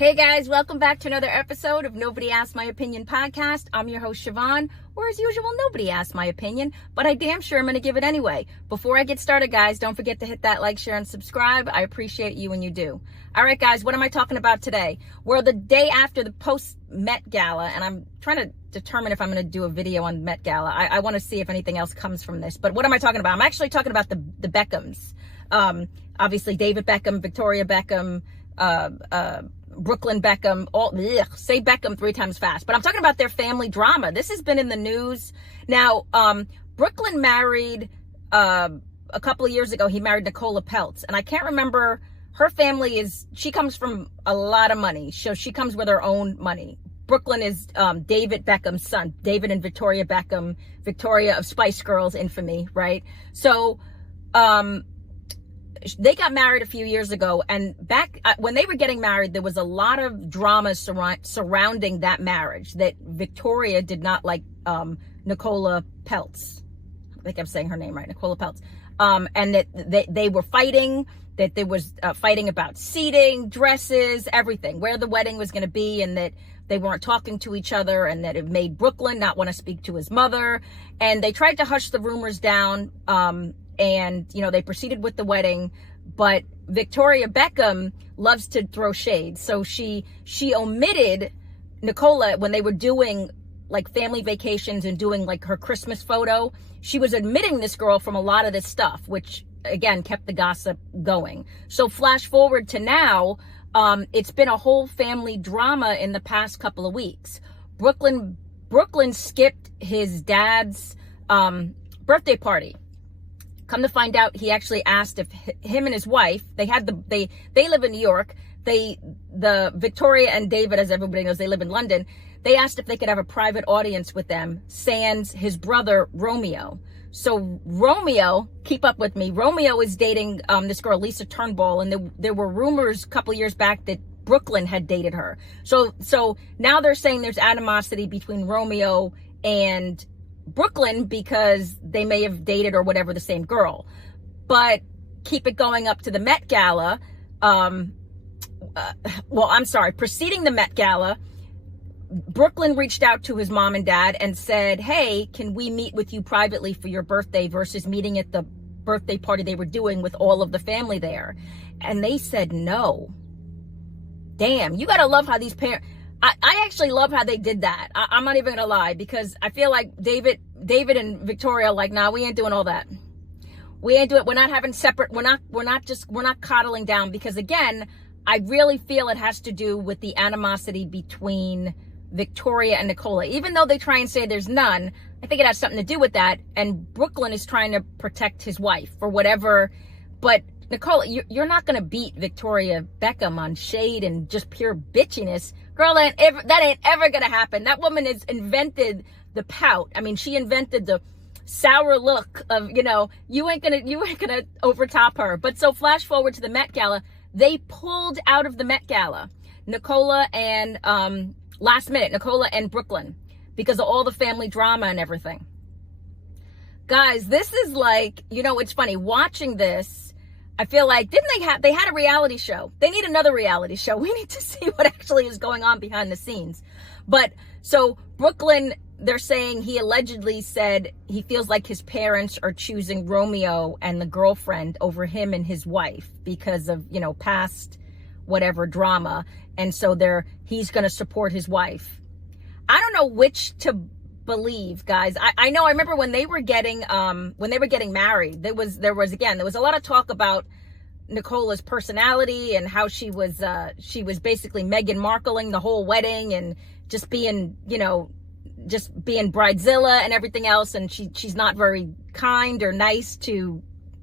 Hey guys, welcome back to another episode of Nobody Asked My Opinion podcast. I'm your host, Siobhan, or as usual, nobody asked my opinion, but I damn sure I'm going to give it anyway. Before I get started, guys, don't forget to hit that like, share, and subscribe. I appreciate you when you do. All right, guys, what am I talking about today? We're the day after the post-Met Gala, and I'm trying to determine if I'm going to do a video on Met Gala. I want to see if anything else comes from this, but what am I talking about? I'm actually talking about the Beckhams. Obviously, David Beckham, Victoria Beckham, Brooklyn Beckham, say Beckham 3 times fast, but I'm talking about their family drama. This has been in the news. Now, Brooklyn married, a couple of years ago, he married Nicola Peltz, and I can't remember, her family she comes from a lot of money, so she comes with her own money. Brooklyn is David Beckham's son, David and Victoria Beckham, Victoria of Spice Girls infamy, right? So, they got married a few years ago, and back when they were getting married, there was a lot of drama surrounding that marriage, that Victoria did not like Nicola Peltz. I think I'm saying her name right, Nicola Peltz. And that they were fighting, that there was fighting about seating, dresses, everything, where the wedding was going to be, and that they weren't talking to each other, and that it made Brooklyn not want to speak to his mother. And they tried to hush the rumors down, and, you know, they proceeded with the wedding, but Victoria Beckham loves to throw shade. So she omitted Nicola when they were doing like family vacations and doing like her Christmas photo. She was omitting this girl from a lot of this stuff, which again, kept the gossip going. So flash forward to now, it's been a whole family drama in the past couple of weeks. Brooklyn skipped his dad's, birthday party. Come to find out, he actually asked if him and his wife, they live in New York. The Victoria and David, as everybody knows, they live in London. They asked if they could have a private audience with them, sans his brother, Romeo. So Romeo, keep up with me, Romeo is dating this girl, Lisa Turnbull, and there were rumors a couple of years back that Brooklyn had dated her. So now they're saying there's animosity between Romeo and Brooklyn because they may have dated or whatever the same girl. But keep it going up to the Met Gala. Preceding the Met Gala, Brooklyn reached out to his mom and dad and said, hey, can we meet with you privately for your birthday versus meeting at the birthday party they were doing with all of the family there? And they said no. Damn, you gotta love how these parents... I actually love how they did that. I'm not even gonna lie, because I feel like David and Victoria, like, nah, we ain't doing all that. We ain't doing it. We're not having separate. We're not coddling down, because again, I really feel it has to do with the animosity between Victoria and Nicola. Even though they try and say there's none, I think it has something to do with that. And Brooklyn is trying to protect his wife for whatever, but Nicola, you're not going to beat Victoria Beckham on shade and just pure bitchiness. Girl, that ain't ever going to happen. That woman has invented the pout. I mean, she invented the sour look of, you know, you ain't going to overtop her. But so flash forward to the Met Gala, they pulled out of the Met Gala, Nicola and, last minute, Nicola and Brooklyn, because of all the family drama and everything. Guys, this is like, you know, it's funny watching this. I feel like, they had a reality show. They need another reality show. We need to see what actually is going on behind the scenes. But so Brooklyn, they're saying he allegedly said he feels like his parents are choosing Romeo and the girlfriend over him and his wife because of, you know, past whatever drama. And so he's going to support his wife. I don't know which to believe, guys. I know, I remember when they were getting married, there was a lot of talk about Nicola's personality and how she was basically Meghan Markling the whole wedding and just being, you know, just being bridezilla and everything else. And she's not very kind or nice to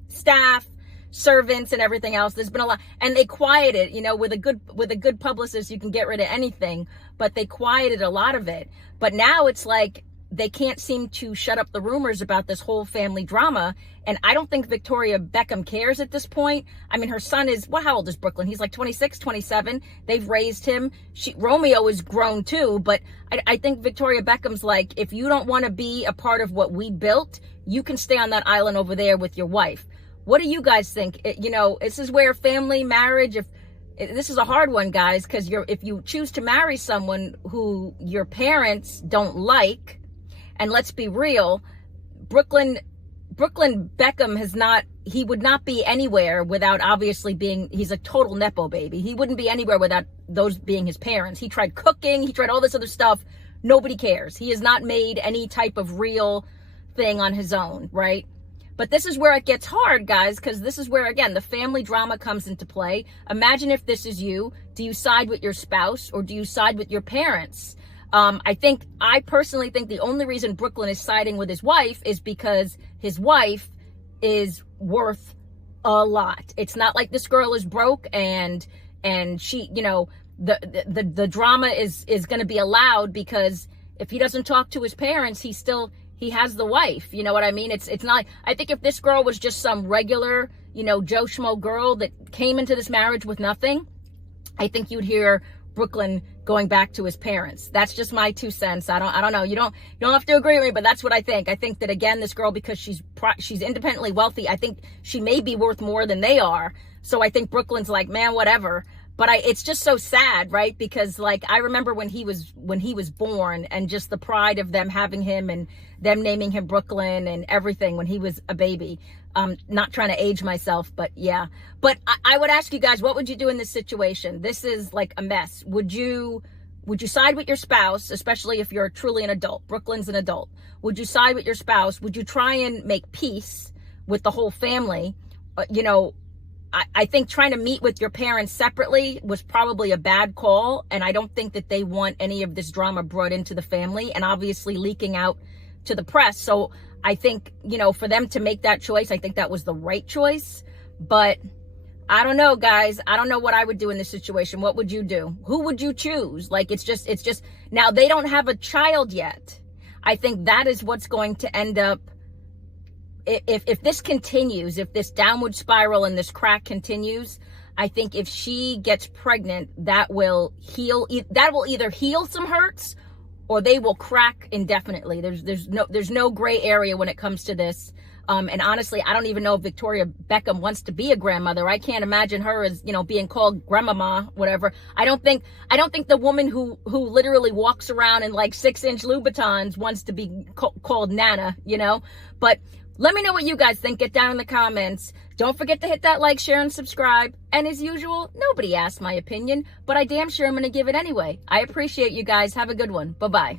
staff, servants, and everything else. There's been a lot, and they quieted, you know, with a good publicist, you can get rid of anything, but they quieted a lot of it. But now it's like, they can't seem to shut up the rumors about this whole family drama. And I don't think Victoria Beckham cares at this point. I mean, her son is, how old is Brooklyn? He's like 26, 27. They've raised him. Romeo is grown too, but I think Victoria Beckham's like, if you don't want to be a part of what we built, you can stay on that island over there with your wife. What do you guys think? You know, this is where family, marriage, this is a hard one, guys, because if you choose to marry someone who your parents don't like, and let's be real, Brooklyn Beckham he would not be anywhere without obviously he's a total Nepo baby. He wouldn't be anywhere without those being his parents. He tried cooking, he tried all this other stuff. Nobody cares. He has not made any type of real thing on his own, right? But this is where it gets hard, guys, because this is where, again, the family drama comes into play. Imagine if this is you. Do you side with your spouse or do you side with your parents? I personally think the only reason Brooklyn is siding with his wife is because his wife is worth a lot. It's not like this girl is broke and she, the drama is going to be allowed because if he doesn't talk to his parents, he has the wife. You know what I mean? It's not, I think if this girl was just some regular, Joe Schmo girl that came into this marriage with nothing, I think you'd hear Brooklyn going back to his parents. That's just my 2 cents. I don't know. You don't have to agree with me, but that's what I think. I think that, again, this girl, because she's independently wealthy, I think she may be worth more than they are. So I think Brooklyn's like, man, whatever. But it's just so sad, right? Because I remember when he was born, and just the pride of them having him and them naming him Brooklyn and everything when he was a baby. Not trying to age myself, but yeah. But I would ask you guys, what would you do in this situation? This is like a mess. Would you side with your spouse, especially if you're truly an adult? Brooklyn's an adult. Would you side with your spouse? Would you try and make peace with the whole family? I think trying to meet with your parents separately was probably a bad call, and I don't think that they want any of this drama brought into the family and obviously leaking out to the press. So I think, for them to make that choice, I think that was the right choice. But I don't know, guys. I don't know what I would do in this situation. What would you do? Who would you choose? It's just now they don't have a child yet. I think that is what's going to end up. If this continues, if this downward spiral and this crack continues, I think if she gets pregnant, that will either heal some hurts or they will crack indefinitely. There's no gray area when it comes to this. And honestly, I don't even know if Victoria Beckham wants to be a grandmother. I can't imagine her as, being called grandmama, whatever. I don't think the woman who literally walks around in 6-inch Louboutins wants to be called Nana, But let me know what you guys think. Get down in the comments. Don't forget to hit that like, share, and subscribe. And as usual, nobody asked my opinion, but I damn sure I'm going to give it anyway. I appreciate you guys. Have a good one. Bye-bye.